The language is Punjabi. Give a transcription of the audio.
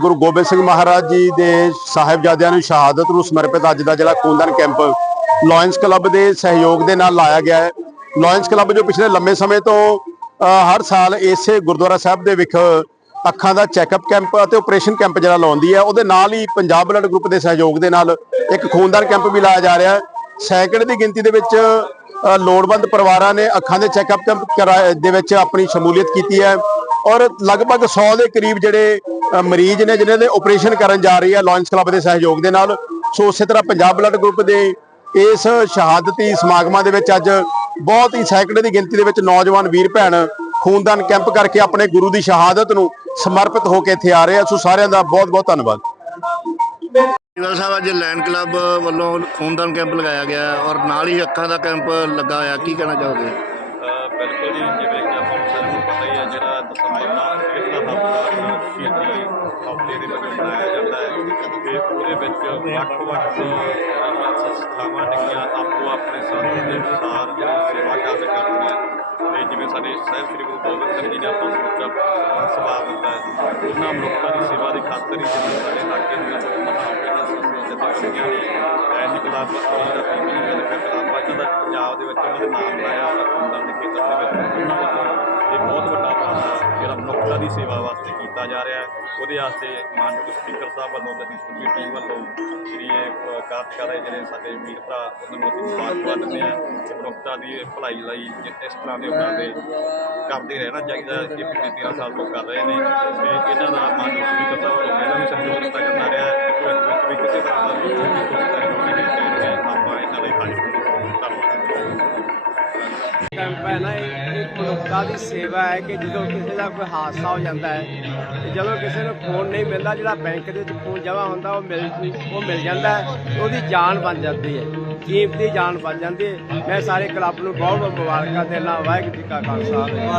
ਗੁਰੂ ਗੋਬਿੰਦ ਸਿੰਘ ਮਹਾਰਾਜ ਜੀ ਦੇ ਸਾਹਿਬਜ਼ਾਦਿਆਂ ਨੂੰ ਸ਼ਹਾਦਤ ਨੂੰ ਸਮਰਪਿਤ ਅੱਜ ਦਾ ਜਿਹੜਾ ਖੂਨਦਾਨ ਕੈਂਪ ਲਾਇਨਸ ਕਲੱਬ ਦੇ ਸਹਿਯੋਗ ਦੇ ਨਾਲ ਲਾਇਆ ਗਿਆ ਹੈ। ਲਾਇਨਸ ਕਲੱਬ ਜੋ ਪਿਛਲੇ ਲੰਮੇ ਸਮੇਂ ਤੋਂ ਹਰ ਸਾਲ ਇਸੇ ਗੁਰਦੁਆਰਾ ਸਾਹਿਬ ਦੇ ਵਿਖ ਅੱਖਾਂ ਦਾ ਚੈੱਕਅਪ ਕੈਂਪ ਅਤੇ ਆਪਰੇਸ਼ਨ ਕੈਂਪ ਜਿਹੜਾ ਲਾਉਂਦੀ ਹੈ, ਉਹਦੇ ਨਾਲ ਹੀ ਪੰਜਾਬ ਬਲੱਡ ਗਰੁੱਪ ਦੇ ਸਹਿਯੋਗ ਦੇ ਨਾਲ ਇੱਕ ਖੂਨਦਾਨ ਕੈਂਪ ਵੀ ਲਾਇਆ ਜਾ ਰਿਹਾ ਹੈ। ਸੈਂਕੜੇ ਦੀ ਗਿਣਤੀ ਦੇ ਵਿੱਚ ਲੋੜਵੰਦ ਪਰਿਵਾਰਾਂ ਨੇ ਅੱਖਾਂ ਦੇ ਚੈੱਕਅਪ ਕੈਂਪ ਕਰਾ- ਦੇ ਵਿੱਚ ਆਪਣੀ ਸ਼ਮੂਲੀਅਤ ਕੀਤੀ ਹੈ ਔਰ ਲਗਭਗ 100 ਦੇ ਕਰੀਬ ਜਿਹੜੇ ਮਰੀਜ਼ ਨੇ ਜਿਨ੍ਹਾਂ ਦੇ ਆਪਰੇਸ਼ਨ ਕਰਨ ਜਾ ਰਹੀ ਹੈ ਲਾਇਨਸ ਕਲੱਬ ਦੇ ਸਹਿਯੋਗ ਦੇ ਨਾਲ। ਸੋ ਉਸੇ ਤਰ੍ਹਾਂ ਪੰਜਾਬ ਬਲੱਡ ਗਰੁੱਪ ਦੇ ਇਸ ਸ਼ਹਾਦਤੀ ਸਮਾਗਮਾਂ ਦੇ ਵਿੱਚ ਅੱਜ ਬਹੁਤ ਹੀ ਸੈਂਕੜੇ ਦੀ ਗਿਣਤੀ ਦੇ ਵਿੱਚ ਨੌਜਵਾਨ ਵੀਰ ਭੈਣ ਖੂਨਦਾਨ ਕੈਂਪ ਕਰਕੇ ਆਪਣੇ ਗੁਰੂ ਦੀ ਸ਼ਹਾਦਤ ਨੂੰ ਸਮਰਪਿਤ ਹੋ ਕੇ ਇੱਥੇ ਆ ਰਹੇ ਆ। ਸੋ ਸਾਰਿਆਂ ਦਾ ਬਹੁਤ ਬਹੁਤ ਧੰਨਵਾਦ। ਜੀਵਲ ਸਾਹਿਬ ਅੱਜ ਲੈਂਡ ਕਲੱਬ ਵੱਲੋਂ ਖੂਨਦਾਨ ਕੈਂਪ ਲਗਾਇਆ ਗਿਆ ਹੈ ਔਰ ਨਾਲ ਹੀ ਅੱਖਾਂ ਦਾ ਕੈਂਪ ਲੱਗਾ ਹੋਇਆ। ਕੀ ਕਹਿਣਾ ਚਾਹੋਗੇ? ਬਿਲਕੁਲ ਜੀ ਜਿਵੇਂ ਕਿ ਆਪਾਂ ਨੂੰ ਸਾਰਿਆਂ ਨੂੰ ਪਤਾ ਹੀ ਹੈ ਜਿਹੜਾ ਦਸੰਬਰ ਦਾ ਹਫ਼ਤੇ ਦੇ ਵਜੋਂ ਮਨਾਇਆ ਜਾਂਦਾ ਹੈ। ਤੇ ਉਹਦੇ ਵਿੱਚ ਵੱਖ-ਵੱਖ ਸੰਸਥਾਵਾਂ ਨੇਗੀਆਂ ਆਪੋ ਆਪਣੇ ਸਾਧਨ ਦੇ ਅਨੁਸਾਰ ਸੇਵਾ ਕਾਰਜ ਕਰਦੀਆਂ ਤੇ ਜਿਵੇਂ ਸਾਡੇ ਸਾਹਿਬ ਸ੍ਰੀ ਗੁਰੂ ਗੋਬਿੰਦ ਸਿੰਘ ਜੀ ਨੇ ਆਪਾਂ ਸਮੁੱਚਾ ਸਭਾ ਦਿੱਤਾ ਉਹਨਾਂ ਮਨੁੱਖਾਂ ਦੀ ਸੇਵਾ ਦੀ ਖਾਤਰ ਹੀ ਜਿਵੇਂ ਸਾਡੇ ਇਲਾਕੇ ਦੀਆਂ ਮਹਾਂਪੁਰਸ਼ਾਂ ਸੰਸਥਾਵਾਂ ਤੇ ਨੇ ਐਨ ਕਲੱਬ ਜਿਹੜਾ ਪੀਪੀ ਵੈਲਫੇਅਰ ਕਲੱਬ ਆ ਜਿਹਦਾ ਪੰਜਾਬ ਦੇ ਵਿੱਚ ਉਹਨਾਂ ਦੇ ਨਾਮ ਲਾਇਆ ਔਰ ਦੇ ਖੇਤਰ ਦੇ ਵਿੱਚ ਦੀ ਸੇਵਾ ਵਾਸਤੇ ਕੀਤਾ ਜਾ ਰਿਹਾ ਹੈ। ਉਹਦੇ ਵਾਸਤੇ ਮਾਨਯੋਗ ਸਪੀਕਰ ਸਾਹਿਬ ਵੱਲੋਂ ਤੇ ਸਮੁੱਚੀ ਟੀਮ ਵੱਲੋਂ ਜਿਹੜੀ ਇਹ ਅ, ਕਾਰਜਕਾਰੀ ਜਿਹੜੇ ਸਾਡੇ ਵੀਰ ਭਰਾ ਉਹਨਾਂ ਨੂੰ ਅਸੀਂ ਮੁਬਾਰਕਬਾਦ ਦਿੰਦੇ ਹਾਂ ਕਿ ਮਨੁੱਖਤਾ ਦੀ ਭਲਾਈ ਲਈ ਇਸ ਤਰ੍ਹਾਂ ਦੇ ਉਪਰਾਲੇ ਕਰਦੇ ਰਹਿਣਾ ਚਾਹੀਦਾ ਜੇ ਇਹ ਪਿਛਲੇ 13 ਸਾਲ ਤੋਂ ਕਰ ਰਹੇ ਨੇ। ਤੇ ਇਹਨਾਂ ਦਾ ਮਾਨਯੋਗ ਸਪੀਕਰ ਸਾਹਿਬ ਵੱਲੋਂ ਪਹਿਲਾਂ ਵੀ ਸਹਿਯੋਗ ਦਿੱਤਾ ਜਾਂਦਾ ਰਿਹਾ ਹੈ। ਭਵਿੱਖ ਵੀ ਕਿਸੇ ਤਰ੍ਹਾਂ ਦਾ ਕੈਂਪ ਹੈ ਨਾ ਇਹ ਇੱਕ ਮਨੁੱਖਤਾ ਦੀ ਸੇਵਾ ਹੈ ਕਿ ਜਦੋਂ ਕਿਸੇ ਦਾ ਕੋਈ ਹਾਦਸਾ ਹੋ ਜਾਂਦਾ ਹੈ, ਤੇ ਜਦੋਂ ਕਿਸੇ ਨੂੰ ਖੂਨ ਨਹੀਂ ਮਿਲਦਾ, ਜਿਹੜਾ ਬੈਂਕ ਦੇ ਵਿੱਚ ਖੂਨ ਜਮ੍ਹਾਂ ਹੁੰਦਾ, ਉਹ ਮਿਲ ਉਹ ਮਿਲ ਜਾਂਦਾ ਹੈ ਉਹਦੀ ਜਾਨ ਬਣ ਜਾਂਦੀ ਹੈ, ਕੀਮਤੀ ਜਾਨ ਬਣ ਜਾਂਦੀ ਹੈ। ਮੈਂ ਸਾਰੇ ਕਲੱਬ ਨੂੰ ਬਹੁਤ ਬਹੁਤ ਮੁਬਾਰਕਾਂ ਦਿੰਦਾ, ਵਾਹਿਗੁਰੂ ਜੀ ਕਾ ਖਾਲਸਾ।